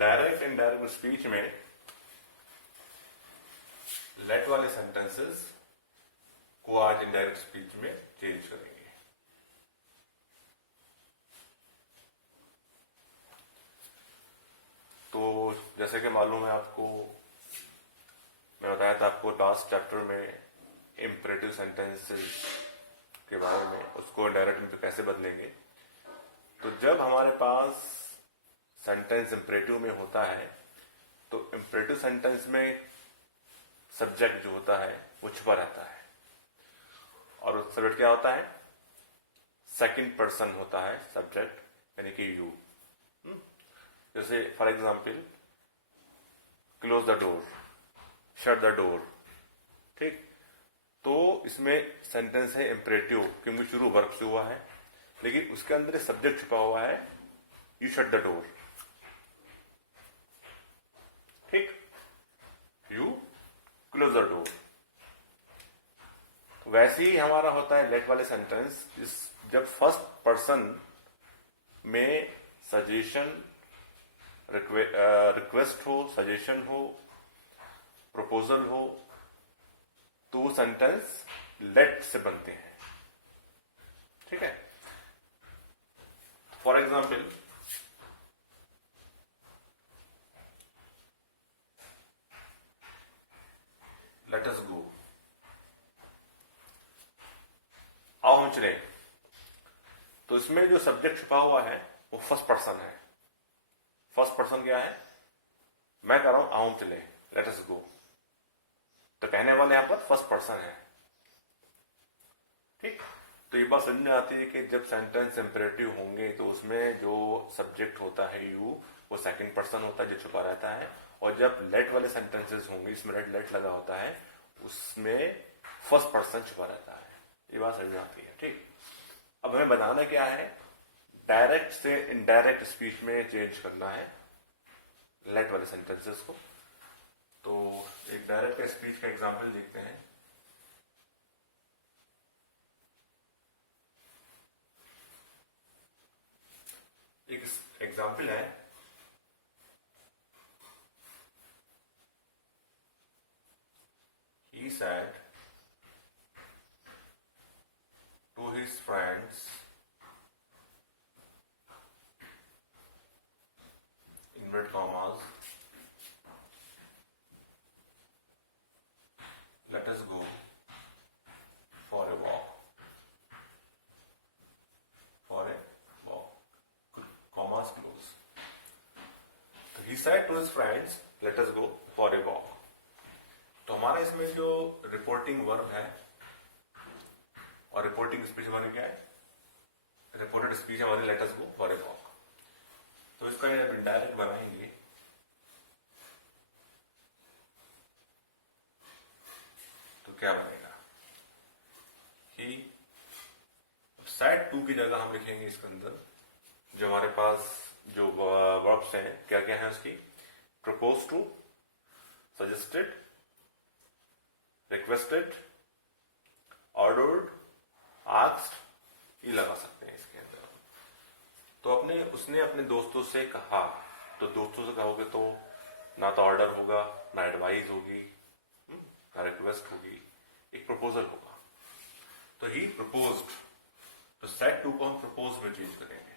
Direct indirect speech में late वाले sentences को आज इनडायरेक्ट स्पीच में चेंज करेंगे। तो जैसे कि मालूम है आपको, मैं बताया था आपको लास्ट चैप्टर में इंपरेटिव सेंटेंसेस के बारे में, उसको इनडायरेक्ट में कैसे बदलेंगे। तो जब हमारे पास सेंटेंस इंपरेटिव में होता है तो इंपरेटिव सेंटेंस में सब्जेक्ट जो होता है वो छुपा रहता है, और सब्जेक्ट क्या होता है, सेकंड पर्सन होता है सब्जेक्ट, यानी कि यू। जैसे for example close the door, shut the door, ठीक। तो इसमें सेंटेंस है इंपरेटिव क्योंकि शुरू वर्ब से हुआ है, लेकिन उसके अंदर एक सब्जेक्ट छुपा हुआ है, यू शट द डोर, ठीक, यू क्लोज द डोर। वैसे ही हमारा होता है लेट वाले सेंटेंस, जब फर्स्ट पर्सन में सजेशन, रिक्वेस्ट हो, सजेशन हो, प्रपोजल हो, तो सेंटेंस लेट से बनते हैं, ठीक है। फॉर एग्जाम्पल लेट अस गो, आओ हम चले। तो इसमें जो सब्जेक्ट छुपा हुआ है वो फर्स्ट पर्सन है। फर्स्ट पर्सन क्या है, मैं कह रहा हूं आओ हम चले, लेट अस गो। तो कहने वाले यहां पर फर्स्ट पर्सन है, ठीक। तो ये बात समझ में आती है कि जब सेंटेंस इंपरेटिव होंगे तो उसमें जो सब्जेक्ट होता है यू, वो सेकंड पर्सन होता है जो छुपा रहता है, और जब लेट वाले सेंटेंसेस होंगे इसमें लेट लगा होता है, उसमें फर्स्ट पर्सन छुपा रहता है। ये बात समझ में आती है, ठीक। अब हमें बताना क्या है, डायरेक्ट से इनडायरेक्ट स्पीच में चेंज करना है लेट वाले सेंटेंसेस को। तो एक डायरेक्ट स्पीच का एग्जाम्पल देखते हैं। एक एग्जाम्पल है, he said to his friends, inverted commas, let us go for a walk, commas close. तो he said to his friends, let us go for a walk. तो हमारा इसमें जो रिपोर्टिंग वर्ब है और रिपोर्टिंग स्पीच हमारी क्या है, रिपोर्टेड स्पीच हमारी let us go for a walk. तो इसका जब इनडायरेक्ट बनाएंगे तो क्या बनेगा कि सेड टू की जगह हम लिखेंगे इसके अंदर जो हमारे पास जो वर्ब्स हैं क्या क्या है उसकी, propose to, suggested, requested, ordered, asked, ये लगा सकते हैं इसके अंदर। तो उसने अपने दोस्तों से कहा, तो दोस्तों से कहोगे तो ना तो ऑर्डर होगा, ना एडवाइस होगी, ना रिक्वेस्ट होगी, एक प्रपोजल होगा। तो ही प्रपोज्ड, तो सेड टू को हम प्रपोज में चेंज करेंगे,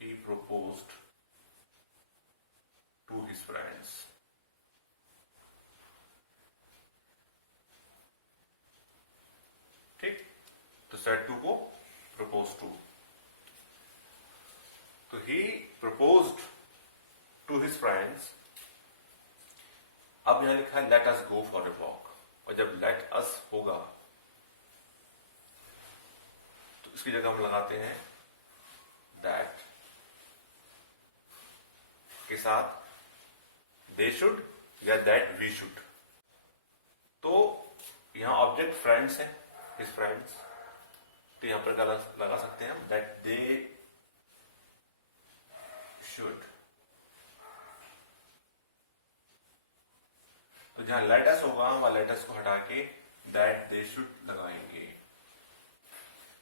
he proposed to his friends. ठीक, तो सेड टू को प्रपोज टू, तो he proposed to his friends। अब यहां लिखा है let us go for a walk, और जब let us होगा तो इसकी जगह हम लगाते हैं that के साथ they should या that we should। तो यहां ऑब्जेक्ट फ्रेंड्स है, his friends, तो यहां पर लगा सकते हैं हम that they should। तो जहां let us होगा वहां let us को हटा के that they should लगाएंगे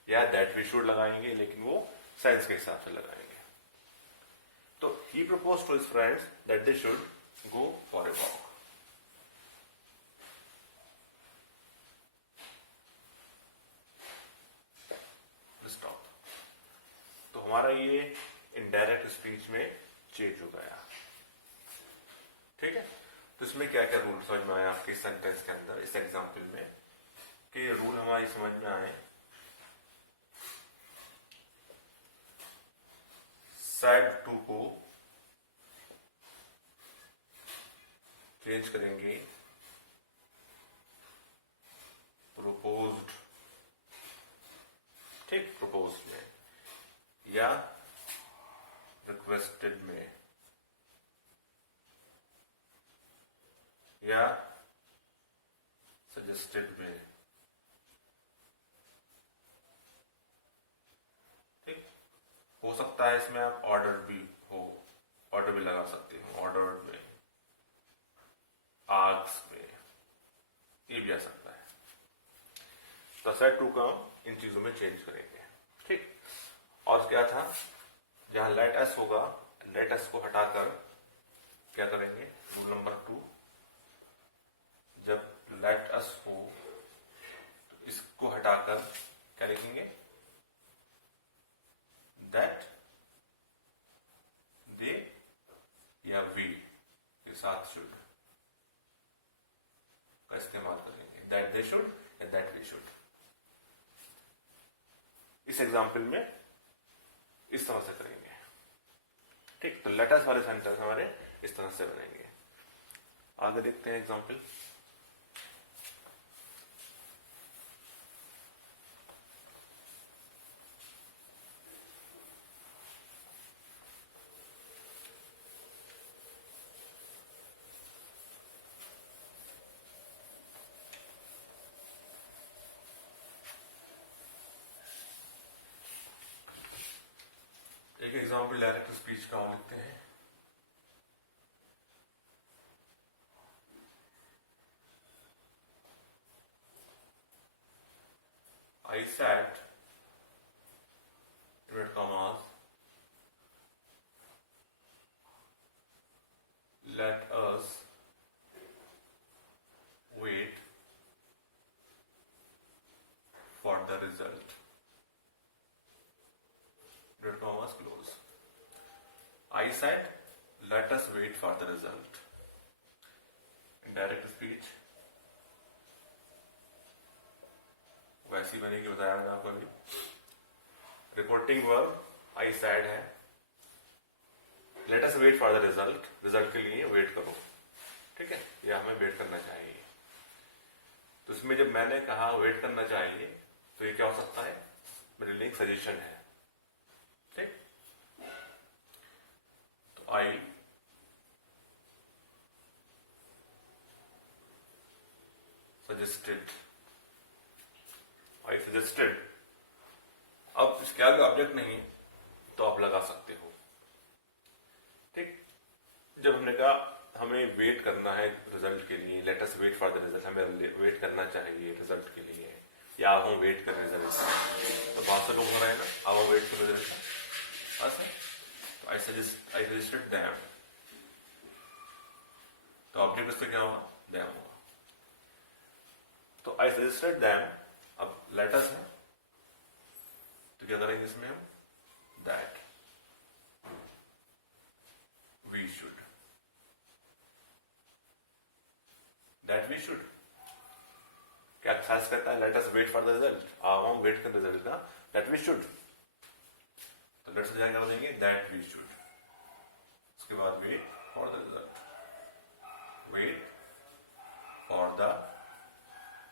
या that we should लगाएंगे, लेकिन वो सेंस के हिसाब से लगाएंगे। he proposed to his friends that they should go for a walk. Stop. तो हमारा ये इनडायरेक्ट स्पीच में चेंज हो गया। ठीक है, तो इसमें क्या क्या रूल समझ में आया आपके सेंटेंस के अंदर, इस एग्जाम्पल में कि रूल हमारी समझ में आए। सैड टू को चेंज करेंगे प्रोपोज्ड, ठीक, प्रोपोज्ड में या रिक्वेस्टेड में या सजेस्टेड में, ठीक। हो सकता है इसमें आप ऑर्डर भी हो, ऑर्डर भी लगा सकते हो, ऑर्डर में, आर्क्स में, ये भी आ सकता है। तो सेट टू का हम इन चीजों में चेंज करेंगे, ठीक। और क्या था, जहां लेट एस होगा, लेट एस को हटाकर क्या करेंगे, रूल नंबर 2, जब लेट अस हो तो इसको हटाकर क्या लिखेंगे, दैट, दे या वी के साथ शुड का इस्तेमाल करेंगे, दैट दे शुड या दैट वी शुड। इस एग्जाम्पल में इस तरह से करेंगे, ठीक। तो लेट अस वाले सेंटेंस हमारे इस तरह से बनेंगे। आगे देखते हैं एग्जाम्पल। एक एग्जाम्पल डायरेक्ट स्पीच का लिखते हैं। I sat, inverted commas, let us wait for the result, inverted commas close. I said, let us wait for the result. Indirect speech वैसी बनेगी, बताया मैंने आपको अभी। रिपोर्टिंग वर्ब आई सैड है, let us wait for the result, result के लिए wait करो, ठीक है, या हमें वेट करना चाहिए। तो इसमें जब मैंने कहा वेट करना चाहिए तो ये क्या हो सकता है, मेरे लिए एक सजेशन है, ठीक। तो आई सजेस्टेड, आई सजेस्टेड। अब इसके आगे ऑब्जेक्ट नहीं तो आप लगा सकते हो, ठीक। जब हमने कहा हमें वेट करना है रिजल्ट के लिए, let us wait for the result, हमें वेट करना चाहिए रिजल्ट के लिए, या हम वेट कर रिजल्ट, तो बात तो हो रहा है ना, अब वेट कर रिजल्ट ऐसे। तो आई सजेस्टेड दैम, तो ऑब्जेक्ट इससे क्या होगा, दैम होगा। तो आई सजेस्टेड दैम, अब लेट अस है तो क्या करेंगे इसमें हम, that we should, that we should क्या खास करता है, let us wait for the result, हम वेट कर रिजल्ट का, दैट वी शुड। तो लेट्स क्या कर देंगे, दैट वी शुड, उसके बाद wait for the result, wait for the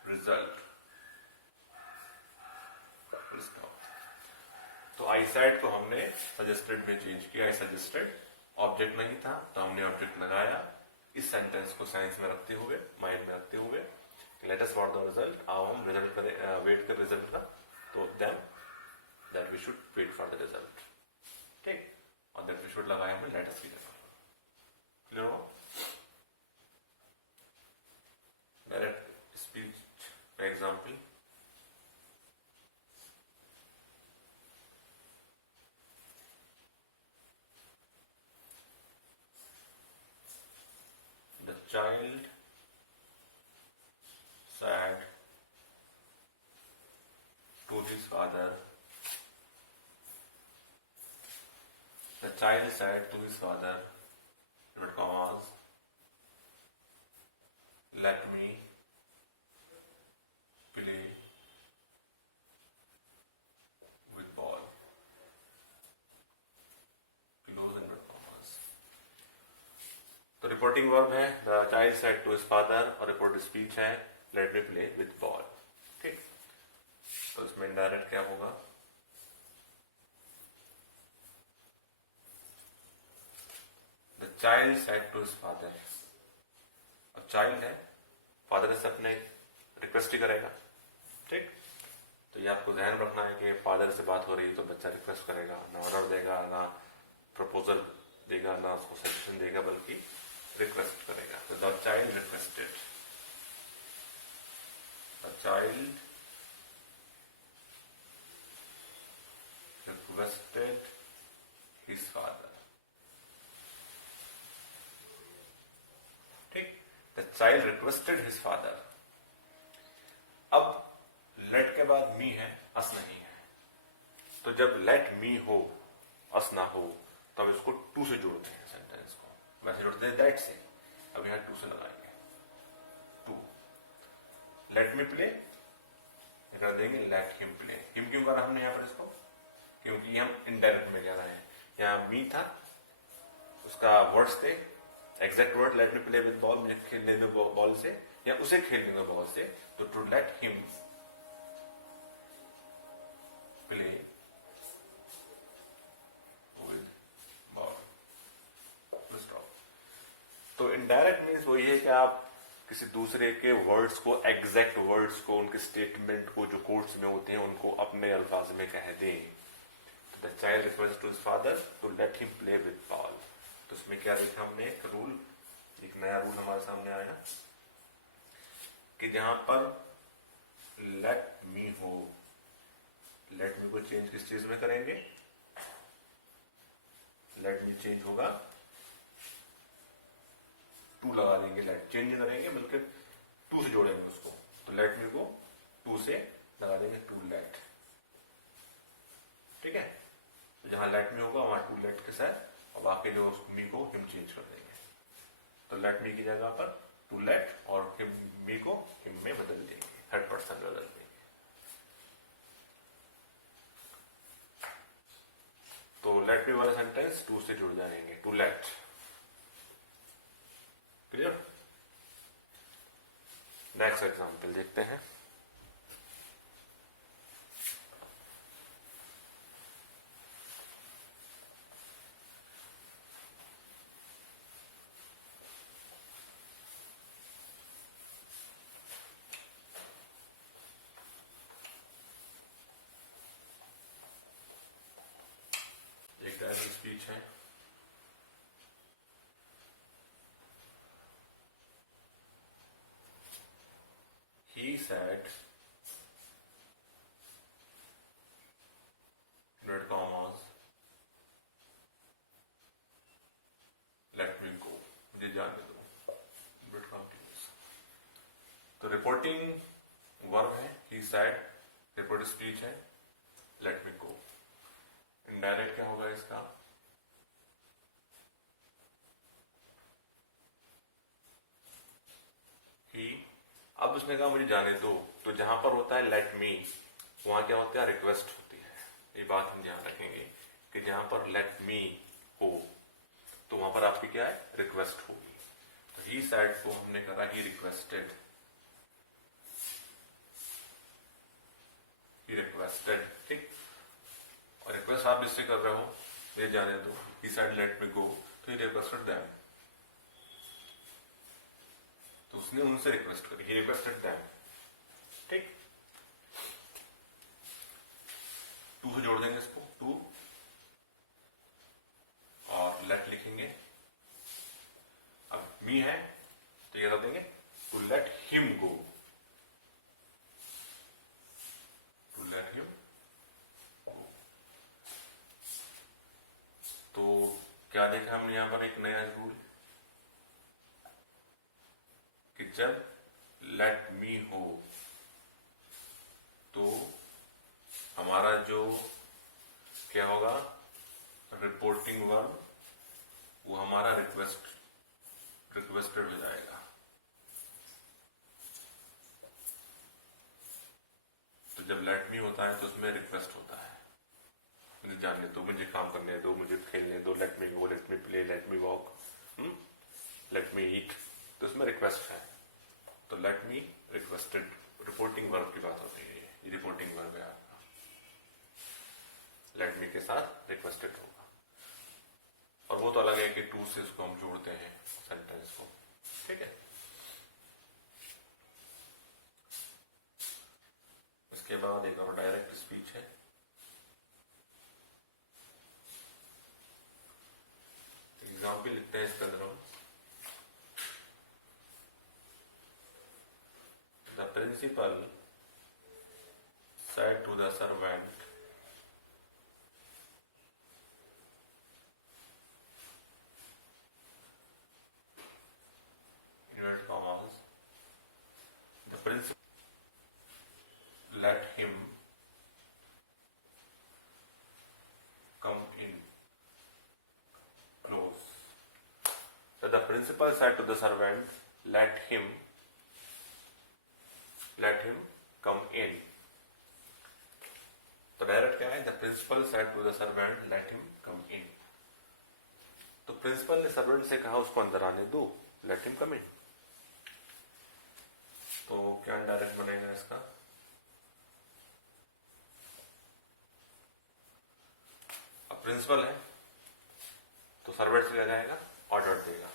result. तो आई सेड को हमने सजेस्टेड में चेंज किया, आई सजेस्टेड ऑब्जेक्ट नहीं था तो हमने ऑब्जेक्ट लगाया। इस सेंटेंस को साइंस में रखते हुए, माइंड में रखते हुए, let us for the result, आओ हम रिजल्ट करें, वेट कर रिजल्ट का, तो then that we should wait for the result, ठीक। और दैट वी शुड लगाया हमने लेट अस की जगह। क्लियर हो? डायरेक्ट स्पीच का example, child said to his father, the child said to his father, inverted commas, let me play with ball. Close inverted commas. तो reporting verb है the child said to his father और reportive speech है let me play with ball. ठीक, तो इसमें indirect क्या होगा? The child said to his father. अब चाइल्ड है, फादर से अपने रिक्वेस्ट ही करेगा. ठीक, तो ये आपको ध्यान रखना है कि फादर से बात हो रही है तो बच्चा रिक्वेस्ट करेगा, ना ऑर्डर देगा, ना प्रपोजल देगा, ना उसको सजेशन देगा, बल्कि रिक्वेस्ट करेगा. तो the child requested. The child requested his father. ठीक, the child requested his father. अब let के बाद me है, us नहीं है. तो जब let me हो, us ना हो, तो हम इसको to से जोड़ते हैं सेंटेंस को. वैसे जोड़ते हैं that से. अब यहाँ to से लगाएंगे. to let me play कर देंगे let him play. him क्यों करा हमने यहाँ पर इसको? क्योंकि हम इनडायरेक्ट में कह रहे हैं. यहाँ मी था, उसका वर्ड्स थे, exact word late me play with ball, मुझे खेलने दो बॉल से, या उसे खेलने दो बॉल से. तो to let him play with ball. तो इनडायरेक्ट मीन्स वही है कि आप किसी दूसरे के वर्ड्स को, एग्जैक्ट वर्ड्स को, उनके स्टेटमेंट को जो कोर्ट्स में होते हैं उनको अपने अल्फाज में कह दें. The child refers to his father to let him play with ball. तो इसमें क्या देखा हमने? एक रूल, एक नया रूल हमारे सामने आया कि जहां पर let me हो, let me को चेंज किस चीज में करेंगे? let me चेंज होगा, to लगा देंगे. let चेंज नहीं करेंगे बल्कि to से जोड़ेंगे उसको. तो let me को to से लगा देंगे to let. ठीक है, तो जहां लेट मी होगा वहां टू लेट के साथ, और बाकी जो मी को हिम चेंज कर देंगे. तो लेट मी की जगह पर टू लेट और हिम, मी को हिम में बदल देंगे, थर्ड पर्सन बदल देंगे. तो लेट मी वाला सेंटेंस टू से जुड़ जाएंगे, to let. Clear? Next example देखते हैं. स्पीच है. He said, inverted commas, let me go. मुझे जाने दो. Inverted commas. तो रिपोर्टिंग वर्ब है he said, रिपोर्टिव स्पीच है let me go. इनडायरेक्ट क्या होगा इसका? ही. अब उसने कहा मुझे जाने दो, तो जहां पर होता है लेट मी, वहां क्या होता है? रिक्वेस्ट होती है. ये बात हम ध्यान रखेंगे कि जहां पर लेट मी हो तो वहां पर आपकी क्या है? रिक्वेस्ट होगी. तो ही सैड को हमने कहा ही रिक्वेस्टेड. He requested. ठीक, और रिक्वेस्ट आप इससे कर रहे हो मुझे जाने दो, ही सैड लेट मी गो, तो ही रिक्वेस्टेड देम. तो उसने उनसे रिक्वेस्ट करी, ही रिक्वेस्टेड देम. ठीक, टू से जोड़ देंगे इसको, टू और लेट लिखेंगे. अब मी है तो ये कर देंगे to let him go. To let him go. तो क्या देखा हमने यहां पर? एक नया रूल जब लेट मी हो तो हमारा जो क्या होगा, रिपोर्टिंग वर्ब वो हमारा रिक्वेस्टेड हो जाएगा। तो जब लेट मी होता है तो उसमें रिक्वेस्ट होता है, मुझे जानने दो, मुझे काम करने दो, मुझे खेलने दो, let me go, let me play, let me walk, let me eat, तो उसमें रिक्वेस्ट है। तो let me requested, reporting verb की बात होती है, ये रिपोर्टिंग वर्ब है आपका, लेट मी के साथ रिक्वेस्टेड होगा। और वो तो अलग है कि टू से उसको हम जोड़ते हैं सेंटेंस को, ठीक है। इसके बाद एक और डायरेक्ट स्पीच है। एग्जाम्पल लिखते हैं इसके अंदर हम, the principal said to the servant, inverted commas, the principal let him come in close. So the principal said to the servant, let him come in. तो डायरेक्ट क्या है, the principal said to the servant let him come in. तो principal ने servant से कहा उसको अंदर आने दो, लेट हिम कम इन। तो क्या डायरेक्ट बनेगा इसका, अब प्रिंसिपल है तो सर्वेंट से क्या जाएगा, ऑर्डर देगा।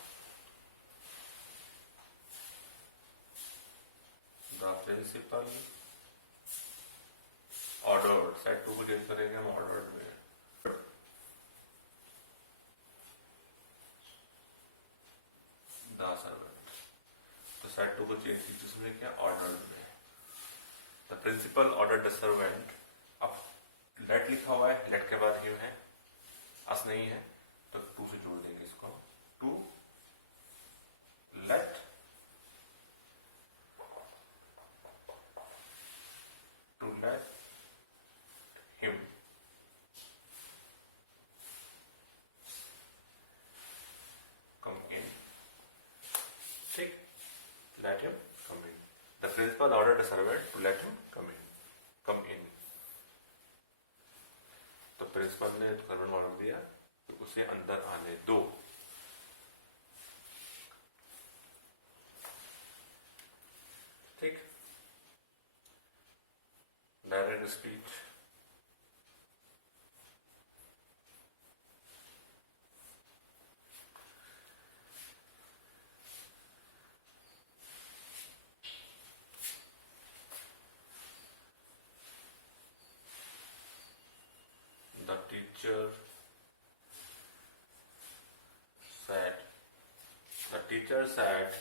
The principal order, said to को चेंज करेंगे हम ऑर्डर में, द सर्वेंट, तो सेट टू को चेंज की जिसमें क्या, ऑर्डर में। The principal order the servant, अब लेट लिखा हुआ है, लेट के बाद हिम है, अस नहीं है, तो टू से जोड़ देंगे इसको, to let him come in, ठीक, let him come in. The principal ordered the servant to let him come in. तो प्रिंसिपल ने सर्वेंट ऑर्डर दिया तो उसे अंदर आने दो। ठीक, direct speech, the teacher said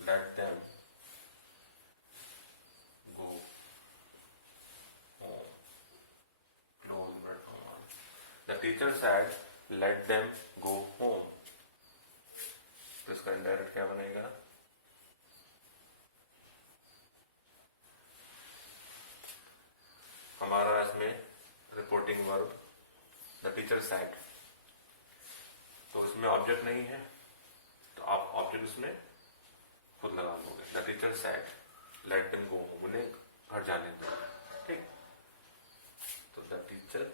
let them go home, close inverted commas. The teacher said let them go home, तो इसका इंडायरेक्ट क्या बनेगा, हमारा इसमें reporting verb the teacher sad, तो इसमें ऑब्जेक्ट नहीं है तो आप ऑब्जेक्ट इसमें खुद लगा लोगे। The teacher sad late them go home, उन्हें घर जाने दो, ठीक। तो द टीचर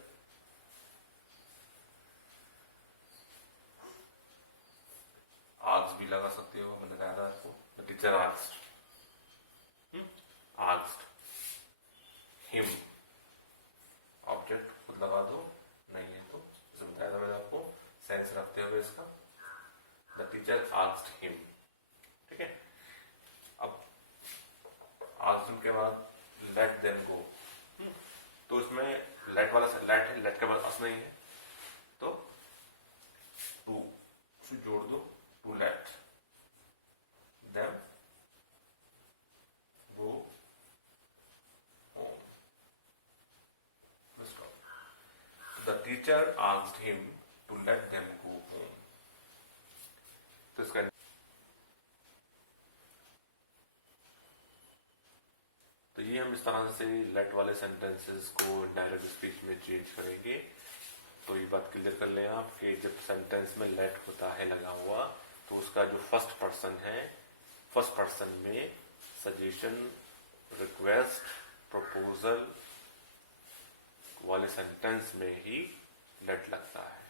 आस्क्ड भी लगा सकते हो, मैंने कहा था आपको, the teacher asked him, object खुद लगा दो, नहीं है तो जैसे बताया था मैंने आपको, सेंस रखते हुए इसका, द टीचर आस्क्ड हिम, ठीक है। अब आस्क्ड के बाद लेट देम गो, तो इसमें लेट वाला लेट है, लेट के बाद अस नहीं है, तो टू जोड़ दो, to let them go home. The teacher asked him to let them go home. तो इसका तो ये हम इस तरह से लेट वाले सेंटेंसेस को डायरेक्ट स्पीच में चेंज करेंगे। तो ये बात क्लियर कर लें आप कि जब सेंटेंस में लेट होता है लगा हुआ तो उसका जो फर्स्ट पर्सन है, फर्स्ट पर्सन में सजेशन, रिक्वेस्ट, प्रपोजल वाले सेंटेंस में ही लेट लगता है।